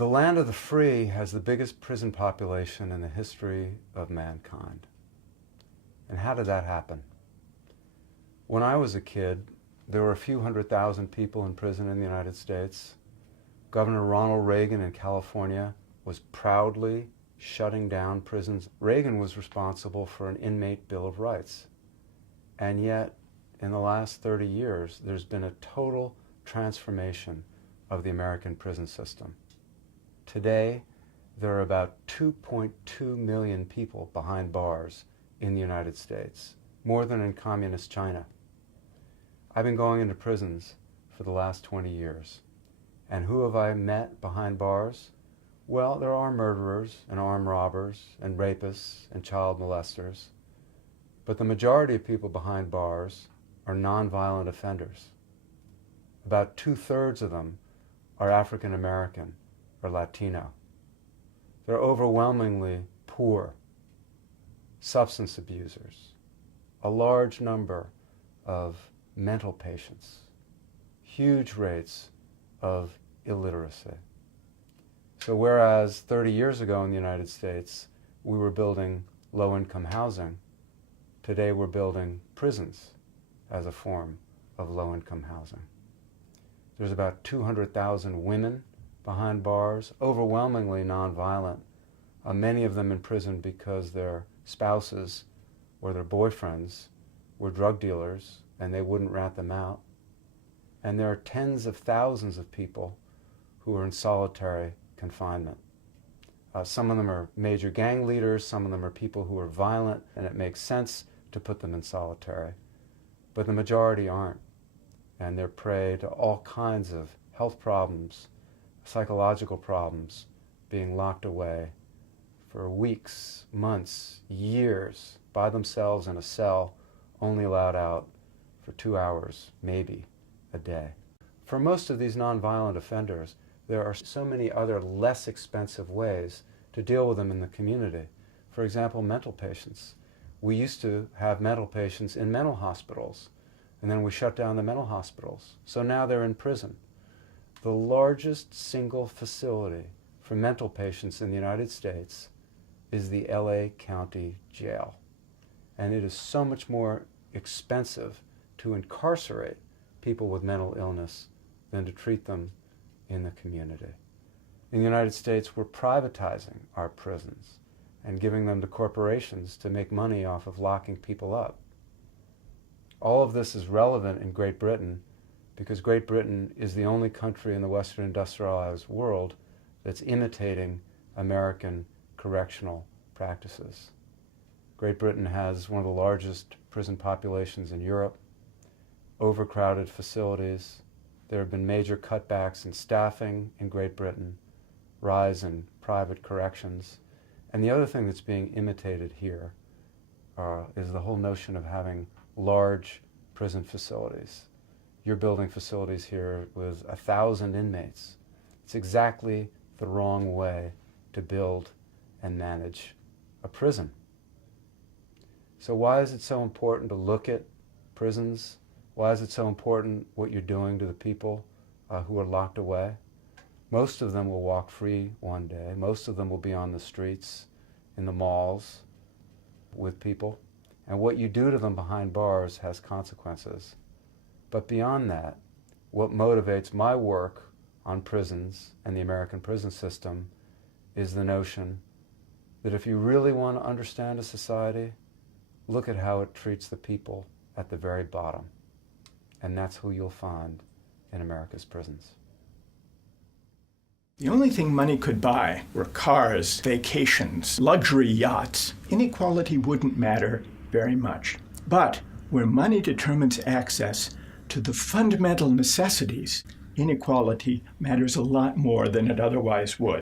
The land of the free has the biggest prison population in the history of mankind. And how did that happen? When I was a kid, there were a few 100,000 people in prison in the United States. Governor Ronald Reagan in California was proudly shutting down prisons. Reagan was responsible for an inmate Bill of Rights. And yet, in the last 30 years, there's been a total transformation of the American prison system. Today, there are about 2.2 million people behind bars in the United States, more than in communist China. I've been going into prisons for the last 20 years. And who have I met behind bars? Well, there are murderers and armed robbers and rapists and child molesters. But the majority of people behind bars are nonviolent offenders. About 2/3 of them are African American or Latino. They're overwhelmingly poor, substance abusers, a large number of mental patients, huge rates of illiteracy. So whereas 30 years ago in the United States we were building low-income housing, today we're building prisons as a form of low-income housing. There's about 200,000 women behind bars, overwhelmingly nonviolent, many of them in prison because their spouses or their boyfriends were drug dealers and they wouldn't rat them out. And there are tens of thousands of people who are in solitary confinement. Some of them are major gang leaders, some of them are people who are violent, and it makes sense to put them in solitary. But the majority aren't, and they're prey to all kinds of health problems, psychological problems, being locked away for weeks, months, years, by themselves in a cell, only allowed out for 2 hours, maybe, a day. For most of these nonviolent offenders, there are so many other less expensive ways to deal with them in the community. For example, mental patients. We used to have mental patients in mental hospitals, and then we shut down the mental hospitals. So now they're in prison. The largest single facility for mental patients in the United States is the LA County Jail. And it is so much more expensive to incarcerate people with mental illness than to treat them in the community. In the United States, we're privatizing our prisons and giving them to corporations to make money off of locking people up. All of this is relevant in Great Britain because Great Britain is the only country in the Western industrialized world that's imitating American correctional practices. Great Britain has one of the largest prison populations in Europe, overcrowded facilities. There have been major cutbacks in staffing in Great Britain, rise in private corrections. And the other thing that's being imitated here is the whole notion of having large prison facilities. You're building facilities here with 1,000 inmates. It's exactly the wrong way to build and manage a prison. So why is it so important to look at prisons? Why is it so important what you're doing to the people who are locked away? Most of them will walk free one day. Most of them will be on the streets, in the malls, with people. And what you do to them behind bars has consequences. But beyond that, what motivates my work on prisons and the American prison system is the notion that if you really want to understand a society, look at how it treats the people at the very bottom. And that's who you'll find in America's prisons. The only thing money could buy were cars, vacations, luxury yachts. Inequality wouldn't matter very much. But where money determines access to the fundamental necessities, inequality matters a lot more than it otherwise would.